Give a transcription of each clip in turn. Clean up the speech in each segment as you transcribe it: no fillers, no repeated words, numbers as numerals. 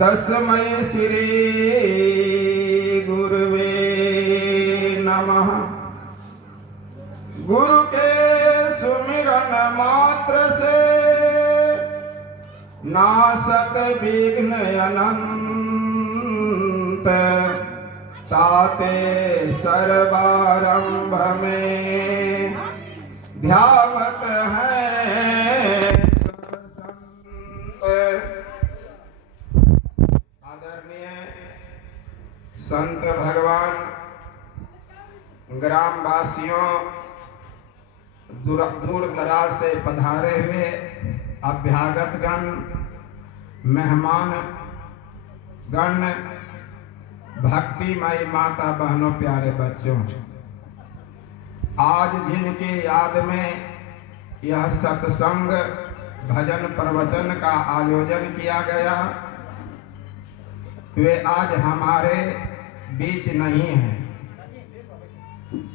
तस्मै श्री गुरुवे नमः। गुरु के सुमिरन मात्र से नासत विघ्न अनंत, ताते सर्वारंभ में ध्यावत है सब संत। आदरणीय संत भगवान, ग्रामवासियों, दूर दराज से पधारे हुए अभ्यागत गण, मेहमान गण, भक्तिमयी माता बहनों, प्यारे बच्चों, आज जिनके याद में यह सत्संग भजन प्रवचन का आयोजन किया गया, वे आज हमारे बीच नहीं हैं,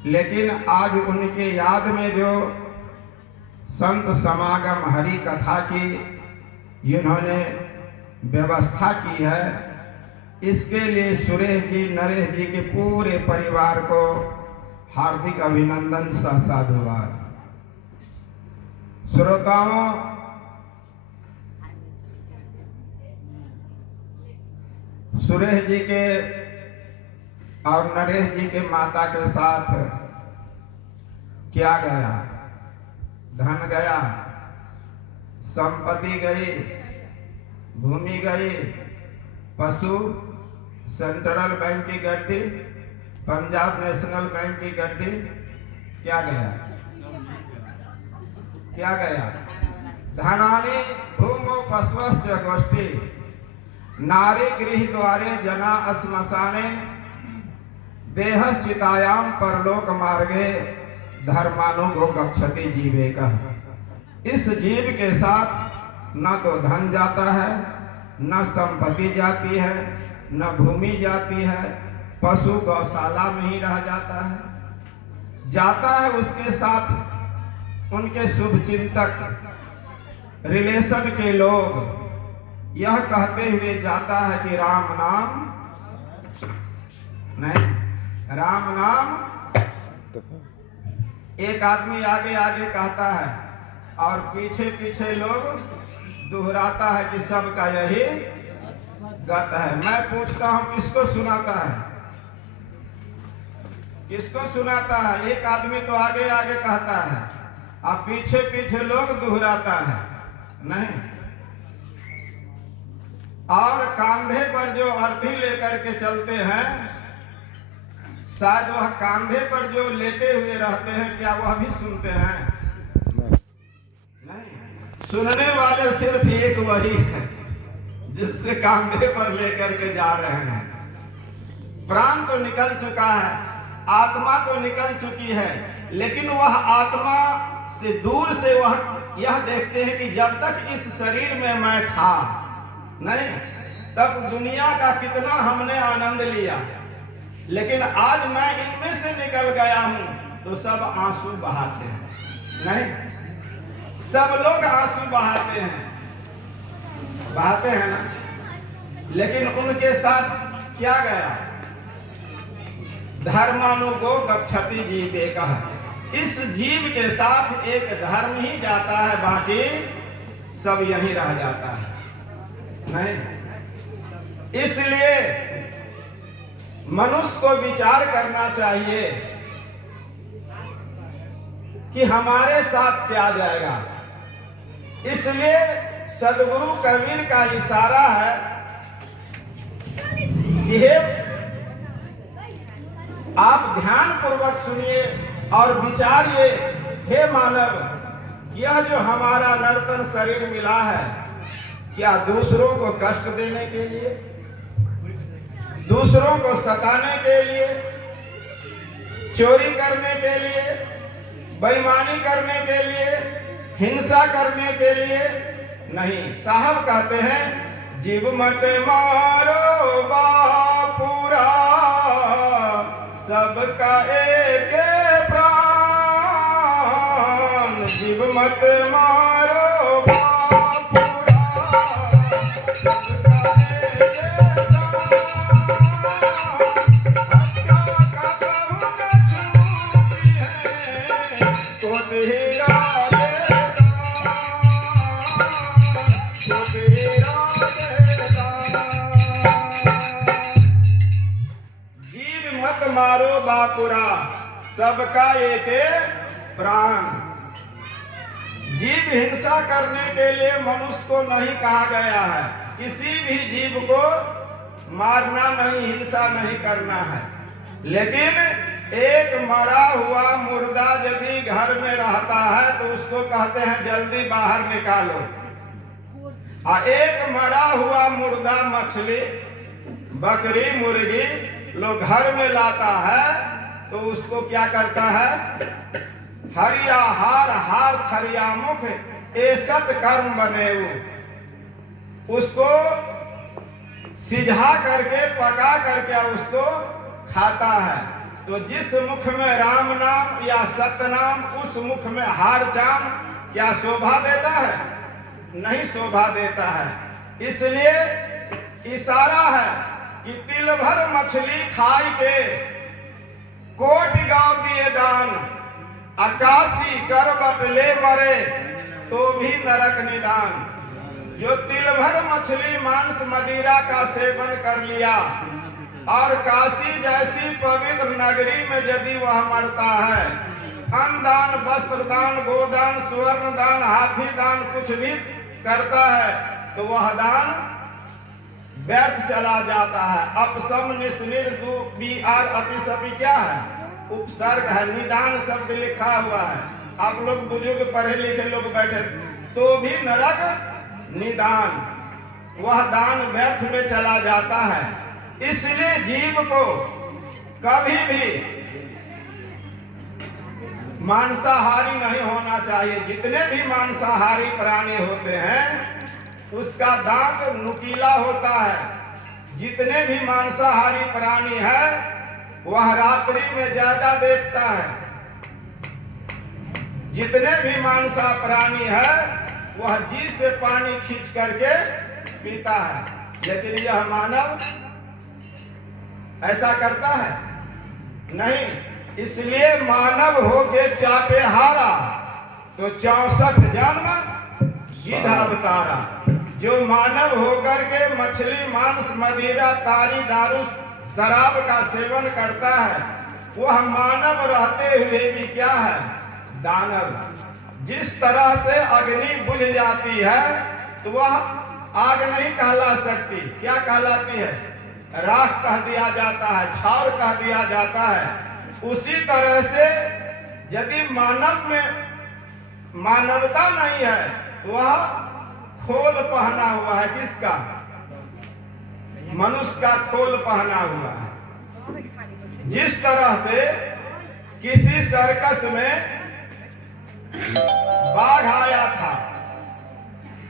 लेकिन आज उनके याद में जो संत समागम हरि कथा की जिन्होंने व्यवस्था की है, इसके लिए सुरेश जी, नरेश जी के पूरे परिवार को हार्दिक अभिनंदन सह साधुवाद। श्रोताओं, सुरेश जी के और नरेश जी के माता के साथ क्या गया? धन गया, संपत्ति गई, भूमि गई, पशु, सेंट्रल बैंक की गड्डी, पंजाब नेशनल बैंक की गड्डी, क्या गया? क्या गया? धनानि भूमो पशवश्च गोष्ठी, नारी गृह द्वारे जना श्मशाने, देहश्चितायाम परलोक मार्गे, धर्मानुगो गच्छति जीवेकः। इस जीव के साथ न तो धन जाता है, न संपत्ति जाती है, न भूमि जाती है, पशु गौशाला में ही रह जाता है। जाता है उसके साथ उनके शुभ चिंतक, रिलेशन के लोग, यह कहते हुए जाता है कि राम नाम नहीं, राम नाम। एक आदमी आगे आगे कहता है और पीछे पीछे लोग दोहराता है कि सबका यही गत है। मैं पूछता हूं, किसको सुनाता है? किसको सुनाता है? एक आदमी तो आगे आगे कहता है और पीछे पीछे लोग दोहराता है, नहीं। और कांधे पर जो अर्थी लेकर के चलते हैं, शायद वह कांधे पर जो लेटे हुए रहते हैं, क्या वह भी सुनते हैं? नहीं। सुनने वाले सिर्फ एक वही है जिसके कांधे पर लेकर के जा रहे हैं। प्राण तो निकल चुका है, आत्मा तो निकल चुकी है, लेकिन वह आत्मा से दूर से वह यह देखते हैं कि जब तक इस शरीर में मैं था, नहीं, तब दुनिया का कितना हमने आनंद लिया, लेकिन आज मैं इनमें से निकल गया हूं तो सब आंसू बहाते हैं, नहीं। सब लोग आंसू बहाते हैं ना, लेकिन उनके साथ क्या गया? धर्मानुगो गच्छति जीवेकः। इस जीव के साथ एक धर्म ही जाता है, बाकी सब यहीं रह जाता है, नहीं। इसलिए मनुष्य को विचार करना चाहिए कि हमारे साथ क्या जाएगा। इसलिए सदगुरु कबीर का इशारा है कि हे, आप ध्यान पूर्वक सुनिए और विचारिए, हे मानव, यह जो हमारा नर्तन शरीर मिला है, क्या दूसरों को कष्ट देने के लिए, दूसरों को सताने के लिए, चोरी करने के लिए, बेईमानी करने के लिए, हिंसा करने के लिए नहीं? साहब कहते हैं, जीव मत मारो बापूरा, सबका एक प्राण। जीव मत मारो बापूरा, सबका एक बापुरा, सबका एक प्राण। जीव हिंसा करने के लिए मनुष्य को नहीं कहा गया है। किसी भी जीव को मारना नहीं, हिंसा नहीं करना है। लेकिन एक मरा हुआ मुर्दा यदि घर में रहता है तो उसको कहते हैं जल्दी बाहर निकालो। और एक मरा हुआ मुर्दा मछली, बकरी, मुर्गी लोग घर में लाता है तो उसको क्या करता है? हरिया हार हार थरिया मुख 61 कर्म बने। उसको सिझा करके पका करके उसको खाता है। तो जिस मुख में राम नाम या सत्य नाम, उस मुख में हार चाम क्या शोभा देता है? नहीं शोभा देता है। इसलिए इशारा है कि तिल भर मछली खाई के कोटि गाँव दिए दान, 81 कर बटले मरे तो भी नरक निदान। जो तिल भर मछली मांस मदिरा का सेवन कर लिया और काशी जैसी पवित्र नगरी में यदि वह मरता है, अन्नदान, वस्त्र दान, गोदान, स्वर्ण दान, हाथी दान कुछ भी करता है तो वह दान व्यर्थ चला जाता है। अपसम निस्निर दु बीआर अपिसपि क्या है? उपसर्ग है। निदान शब्द लिखा हुआ है। आप लोग बुजुर्ग पढ़े लिखे लोग बैठे तो भी नरक निदान, वह दान व्यर्थ में चला जाता है। इसलिए जीव को कभी भी मांसाहारी नहीं होना चाहिए। जितने भी मांसाहारी प्राणी होते हैं उसका दांत नुकीला होता है। जितने भी मांसाहारी प्राणी है वह रात्रि में ज्यादा देखता है। जितने भी मांसा प्राणी है वह जी से पानी खींच करके पीता है। लेकिन यह मानव ऐसा करता है नहीं। इसलिए मानव होके चापे हारा तो 64 जन्म गिद्ध अवतारा। जो मानव होकर के मछली, मांस, मदिरा, तारी, दारू, शराब का सेवन करता है वह मानव रहते हुए भी क्या है? दानव। जिस तरह से अग्नि बुझ जाती है तो वह आग नहीं कहला सकती, क्या कहलाती है? राख कह दिया जाता है, छावर कह दिया जाता है। उसी तरह से यदि मानव में मानवता नहीं है तो वह खोल पहना हुआ है। किसका? मनुष्य का खोल पहना हुआ है। जिस तरह से किसी सर्कस में बाघ आया था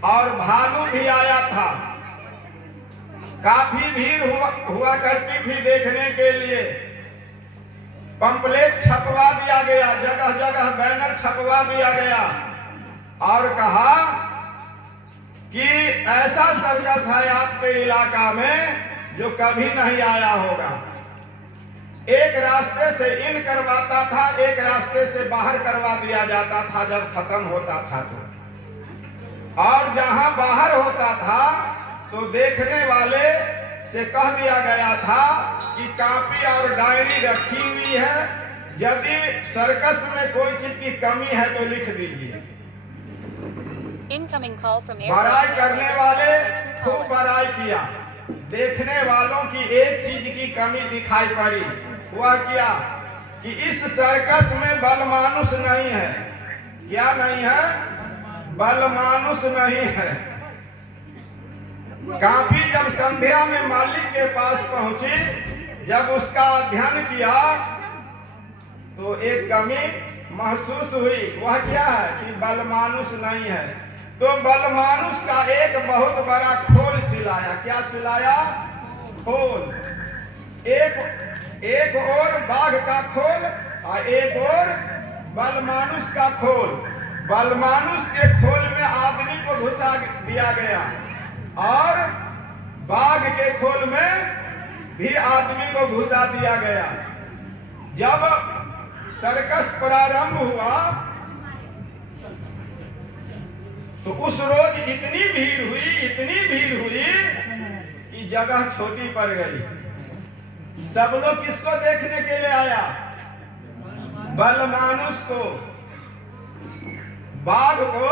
और भालू भी आया था, काफी भीड़ हुआ करती थी देखने के लिए। पंपलेट छपवा दिया गया, जगह जगह बैनर छपवा दिया गया और कहा कि ऐसा सर्कस है आपके इलाका में जो कभी नहीं आया होगा। एक रास्ते से इन करवाता था, एक रास्ते से बाहर करवा दिया जाता था जब खत्म होता था तो। और जहां बाहर होता था तो देखने वाले से कह दिया गया था कि कॉपी और डायरी रखी हुई है, यदि सर्कस में कोई चीज की कमी है तो लिख दीजिए। बड़ाई करने वाले खूब बड़ाई किया, देखने वालों की एक चीज की कमी दिखाई पड़ी। वह क्या? कि इस सर्कस में बल मानुष नहीं है। क्या नहीं है? बल मानुष नहीं है। काफी जब संध्या में मालिक के पास पहुंची, जब उसका अध्ययन किया तो एक कमी महसूस हुई। वह क्या है? कि बल मानुष नहीं है। तो बल मानुष का एक बहुत बड़ा खोल सिलाया। क्या सिलाया? खोल। एक और बाघ का खोल और एक और बल मानुष का खोल। बल मानुष के खोल में आदमी को घुसा दिया गया और बाघ के खोल में भी आदमी को घुसा दिया गया। जब सर्कस प्रारंभ हुआ तो उस रोज इतनी भीड़ हुई कि जगह छोटी पड़ गई। सब लोग किसको देखने के लिए आया? बलमानुष को, बाघ को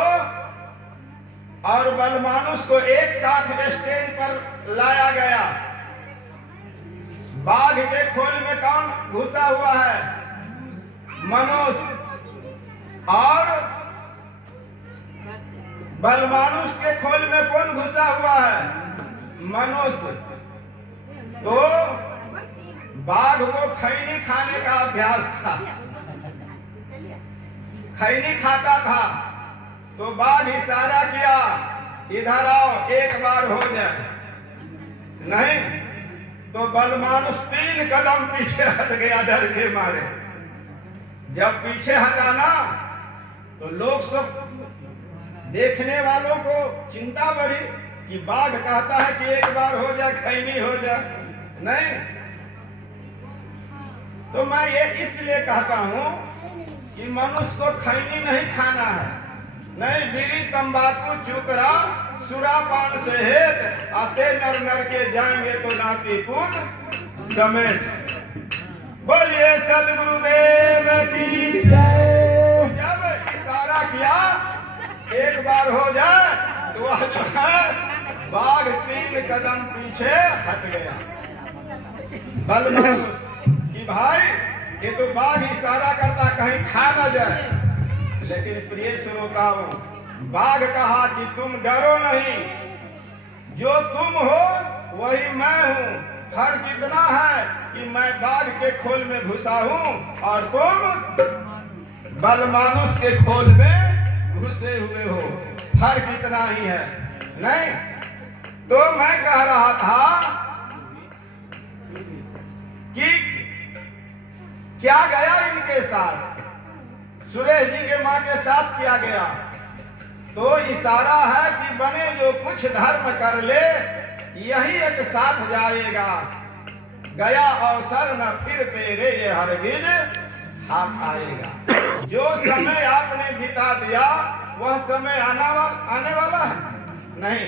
और बलमानुष को एक साथ स्टेज पर लाया गया। बाघ के खोल में कौन घुसा हुआ है? मनुष्य। और बलमानुष के खोल में कौन घुसा हुआ है? मनुष्य। तो बाघ को खैनी खाने का अभ्यास था, खैनी खाता था। तो बाघ इशारा किया, इधर आओ, एक बार हो जाए। नहीं तो बलमानुष 3 कदम पीछे हट गया डर के मारे। जब पीछे हटाना तो लोग सब देखने वालों को चिंता बढ़ी कि बाघ कहता है कि एक बार हो जाए, खैनी हो जाए। नहीं, तो मैं ये इसलिए कहता हूं कि मनुष्य को खैनी नहीं खाना है। नहीं, बीड़ी तंबाकू चूतरा सुरापान से हेत आते नर नर के जाएंगे तो नाती कूद समेत। बोलिए सदगुरुदेव की जय। जब इशारा किया एक बार हो जाए तो वह जो है बाघ 3 कदम पीछे हट गया। बलमानुष कि भाई ये तो बाघ इशारा करता कहीं खा ना जाए। लेकिन प्रिय श्रोताओं, बाघ कहा कि तुम डरो नहीं, जो तुम हो वही मैं हूं। फर्क इतना है कि मैं बाघ के खोल में घुसा हूं और तुम बलमानुष के खोल में घुसे हुए हो। फर्क इतना ही है। नहीं तो मैं कह रहा था कि क्या गया इनके साथ, सुरेश जी के मां के साथ किया गया। तो इशारा है कि बने जो कुछ धर्म कर ले यही एक साथ जाएगा। गया अवसर न फिर तेरे ये हरगिज हाथ आएगा। जो समय आपने बिता दिया वह समय आने वाला है नहीं।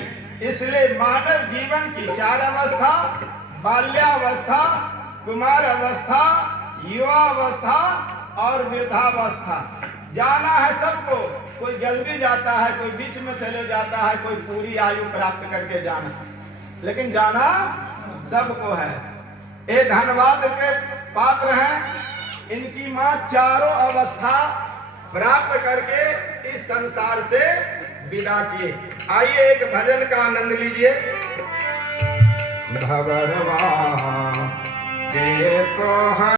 इसलिए मानव जीवन की 4 अवस्था, बाल्यावस्था, कुमार अवस्था, युवावस्था और वृद्धावस्था जाना है सबको। कोई जल्दी जाता है, कोई बीच में चले जाता है, कोई पूरी आयु प्राप्त करके जाना, लेकिन जाना सबको है। ये धन्यवाद के पात्र हैं। इनकी मां 4 अवस्था प्राप्त करके इस संसार से विदा किए। आइए एक भजन का आनंद लीजिए। भगवान के तो